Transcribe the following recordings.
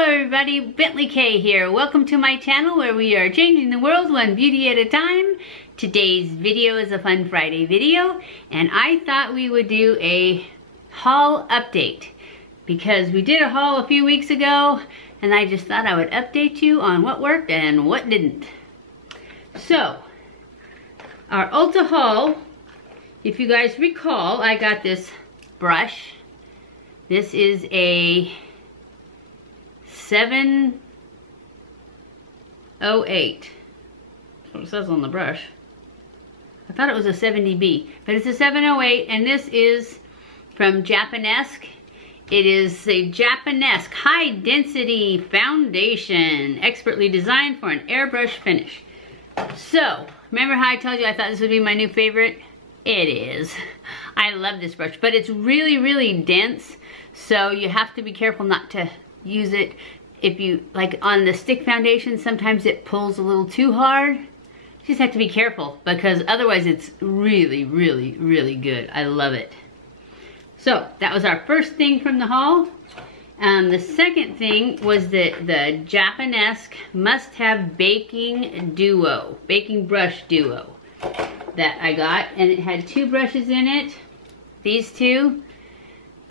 Hello everybody, BentlyK here. Welcome to my channel where we are changing the world one beauty at a time. Today's video is a Fun Friday video, and I thought we would do a haul update because we did a haul a few weeks ago and I just thought I would update you on what worked and what didn't. So, our Ulta Haul, if you guys recall, I got this brush. This is a 708. That's what it says on the brush. I thought it was a 70B, but it's a 708, and this is from JAPONESQUE. It is a JAPONESQUE high density foundation, expertly designed for an airbrush finish. So, remember how I told you I thought this would be my new favorite? It is. I love this brush, but it's really, really dense, so you have to be careful not to use it. If you, like on the stick foundation, sometimes it pulls a little too hard. You just have to be careful because otherwise it's really, really, really good. I love it. So that was our first thing from the haul. The second thing was the JAPONESQUE must-have baking brush duo that I got, and it had two brushes in it. These two.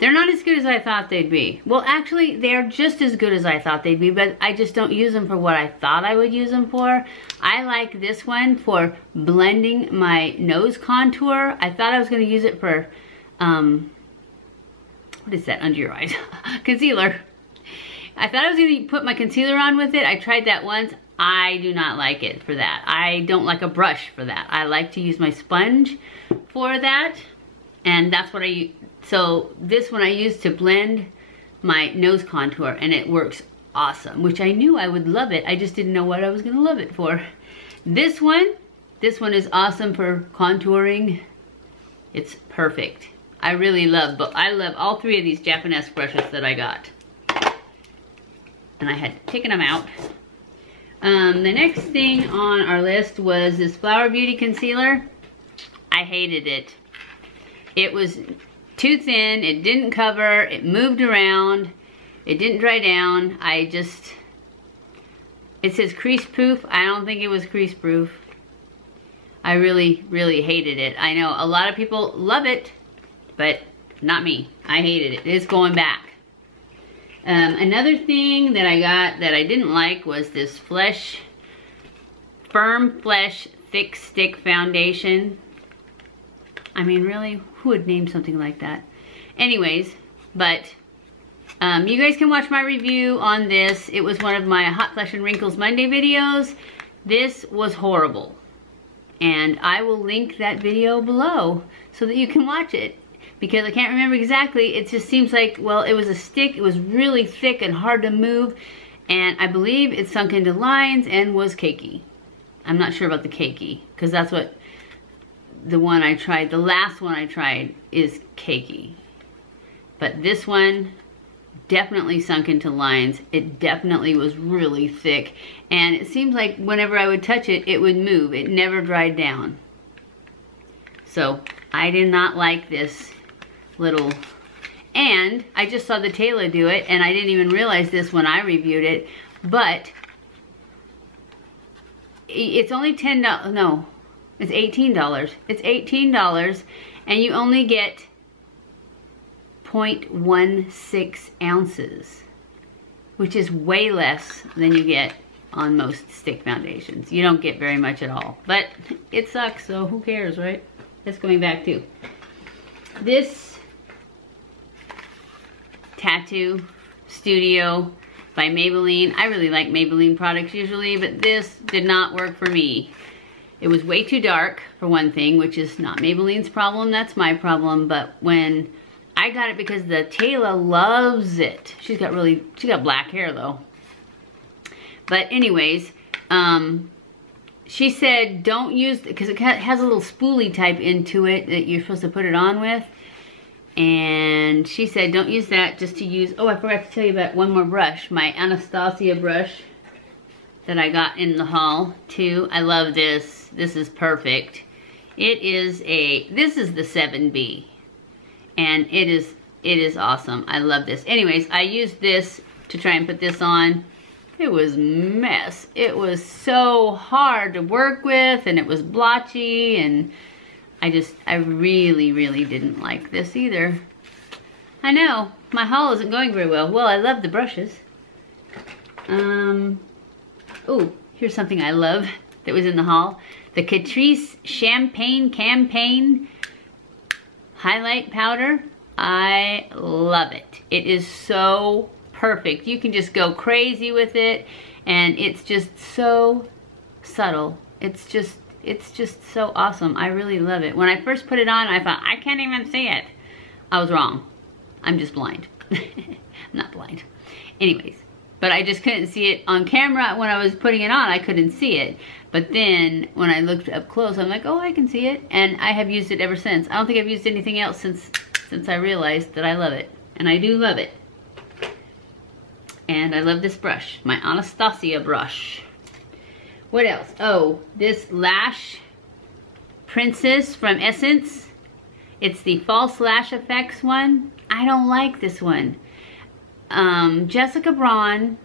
They're not as good as I thought they'd be. Well, actually, they're just as good as I thought they'd be, but I just don't use them for what I thought I would use them for. I like this one for blending my nose contour. I thought I was going to use it for, what is that under your eyes? Concealer. I thought I was going to put my concealer on with it. I tried that once. I do not like it for that. I don't like a brush for that. I like to use my sponge for that, and that's what I use. So this one I use to blend my nose contour, and it works awesome, which I knew I would love it. I just didn't know what I was gonna love it for. This one is awesome for contouring. It's perfect. I really love, but I love all three of these JAPONESQUE brushes that I got. And I had taken them out. The next thing on our list was this Flower Beauty concealer. I hated it. It was too thin, it didn't cover, it moved around, it didn't dry down. It says crease proof. I don't think it was crease proof. I really, really hated it. I know a lot of people love it, but not me. I hated it. It's going back. Another thing that I got that I didn't like was this Firm Flesh Thick Stick Foundation. I mean, really, who would name something like that? Anyways, but you guys can watch my review on this. It was one of my Hot Flesh and Wrinkles Monday videos. This was horrible. And I will link that video below so that you can watch it. Because I can't remember exactly. It just seems like, well, it was a stick. It was really thick and hard to move. And I believe it sunk into lines and was cakey. I'm not sure about the cakey, because that's what the one I tried, the last one I tried, is cakey. But this one definitely sunk into lines. It definitely was really thick. And it seems like whenever I would touch it, it would move. It never dried down. So I did not like this little, and I just saw the Taylor do it, and I didn't even realize this when I reviewed it, but it's only $10, no, it's $18. It's $18, and you only get 0.16 ounces, which is way less than you get on most stick foundations. You don't get very much at all, but it sucks, so who cares, right? That's going back too. This Tattoo Studio by Maybelline. I really like Maybelline products usually, but this did not work for me. It was way too dark, for one thing, which is not Maybelline's problem, that's my problem. But when I got it, because the Taylor loves it. She got black hair though. But anyways, she said don't use, because it has a little spoolie type into it that you're supposed to put it on with. And she said don't use that, just to use, oh, I forgot to tell you about one more brush, my ANASTASIA brush that I got in the haul too. I love this. This is perfect. This is the 7B. And it is awesome. I love this. Anyways, I used this to try and put this on. It was a mess. It was so hard to work with, and it was blotchy, and I really, really didn't like this either. I know, my haul isn't going very well. Well, I love the brushes. Oh, here's something I love that was in the haul. The Catrice Champagne Campaign Highlight Powder. I love it. It is so perfect. You can just go crazy with it, and it's just so subtle. It's just so awesome. I really love it. When I first put it on, I thought, I can't even see it. I was wrong. I'm just blind. I'm not blind. Anyways, but I just couldn't see it on camera. When I was putting it on, I couldn't see it. But then when I looked up close, I'm like, oh, I can see it. And I have used it ever since. I don't think I've used anything else since I realized that I love it. And I do love it. And I love this brush, my Anastasia brush. What else? Oh, this Lash Princess from Essence. It's the False Lash Effects one. I don't like this one. Jessica Braun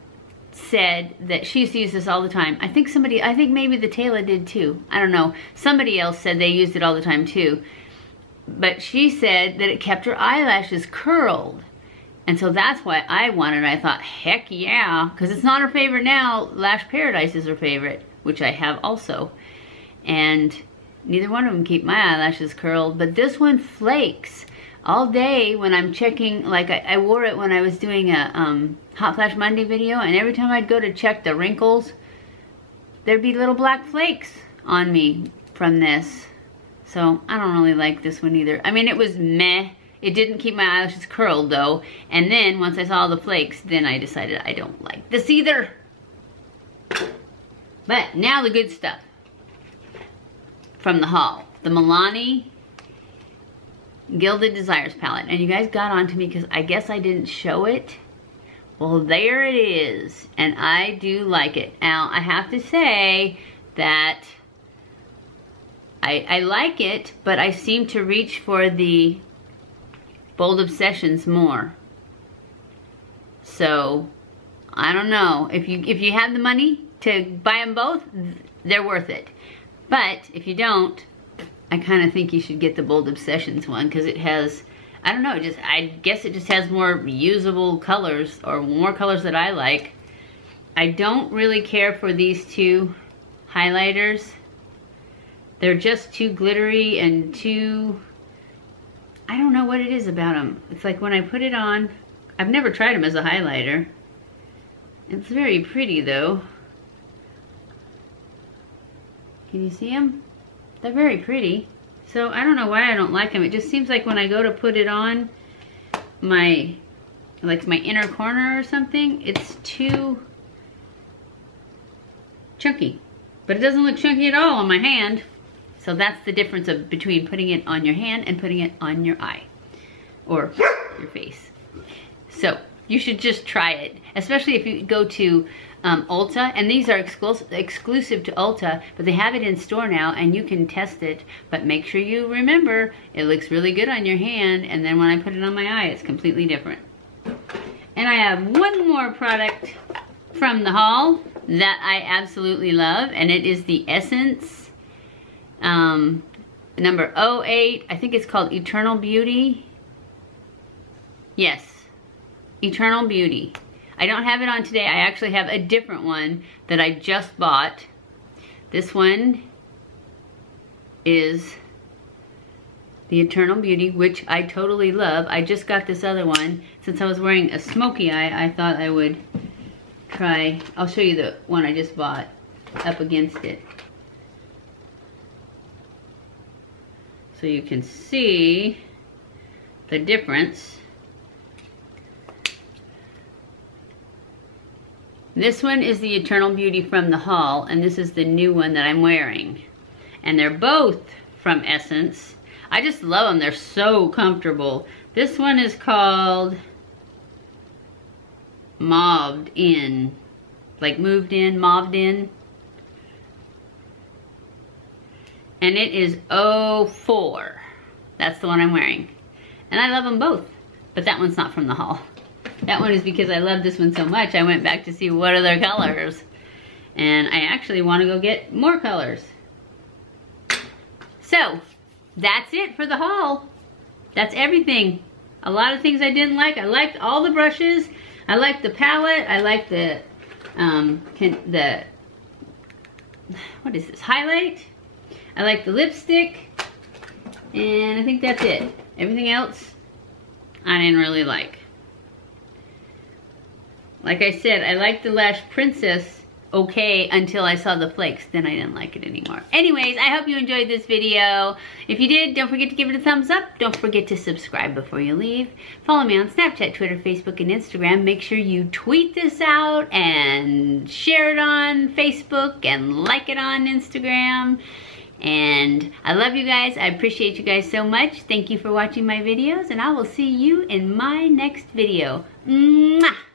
said that she used to use this all the time. I think maybe the Taylor did too. I don't know. Somebody else said they used it all the time too. But she said that it kept her eyelashes curled. And so that's why I wanted it. I thought, heck yeah. Because it's not her favorite now. Lash Paradise is her favorite, which I have also. And neither one of them keep my eyelashes curled. But this one flakes. All day when I'm checking, like I wore it when I was doing a Hot Flash Monday video, and every time I'd go to check the wrinkles, there'd be little black flakes on me from this. So I don't really like this one either. I mean, it was meh. It didn't keep my eyelashes curled though. And then once I saw the flakes, then I decided I don't like this either. But now the good stuff from the haul. The Milani Gilded Desires palette. And you guys got onto me because I guess I didn't show it. Well, there it is. And I do like it. Now, I have to say that I like it, but I seem to reach for the Bold Obsessions more. So, I don't know. If you have the money to buy them both, they're worth it. But if you don't, I kind of think you should get the Bold Obsessions one because it has, I don't know, I guess it just has more usable colors, or more colors that I like. I don't really care for these two highlighters. They're just too glittery and too, I don't know what it is about them. It's like when I put it on, I've never tried them as a highlighter. It's very pretty though. Can you see them? They're very pretty. So I don't know why I don't like them. It just seems like when I go to put it on my inner corner or something, it's too chunky. But it doesn't look chunky at all on my hand. So that's the difference between putting it on your hand and putting it on your eye or your face. So you should just try it, especially if you go to Ulta, and these are exclusive to Ulta, but they have it in store now and you can test it. But make sure you remember, it looks really good on your hand, and then when I put it on my eye, it's completely different. And I have one more product from the haul that I absolutely love, and it is the Essence number 08. I think it's called Eternal Beauty. Yes, Eternal Beauty. I don't have it on today. I actually have a different one that I just bought. This one is the Eternal Beauty, which I totally love. I just got this other one. Since I was wearing a smoky eye, I thought I would try. I'll show you the one I just bought up against it, so you can see the difference. This one is the Eternal Beauty from the haul, and this is the new one that I'm wearing. And they're both from Essence. I just love them. They're so comfortable. This one is called Mauved In. Like moved in, mauved in. And it is 04. That's the one I'm wearing. And I love them both. But that one's not from the haul. That one is because I love this one so much, I went back to see what other colors. And I actually want to go get more colors. So, that's it for the haul. That's everything. A lot of things I didn't like. I liked all the brushes. I liked the palette. I liked the what is this, highlight. I like the lipstick. And I think that's it. Everything else, I didn't really like. Like I said, I liked the Lash Princess okay until I saw the flakes. Then I didn't like it anymore. Anyways, I hope you enjoyed this video. If you did, don't forget to give it a thumbs up. Don't forget to subscribe before you leave. Follow me on Snapchat, Twitter, Facebook, and Instagram. Make sure you tweet this out and share it on Facebook and like it on Instagram. And I love you guys. I appreciate you guys so much. Thank you for watching my videos, and I will see you in my next video. Mwah!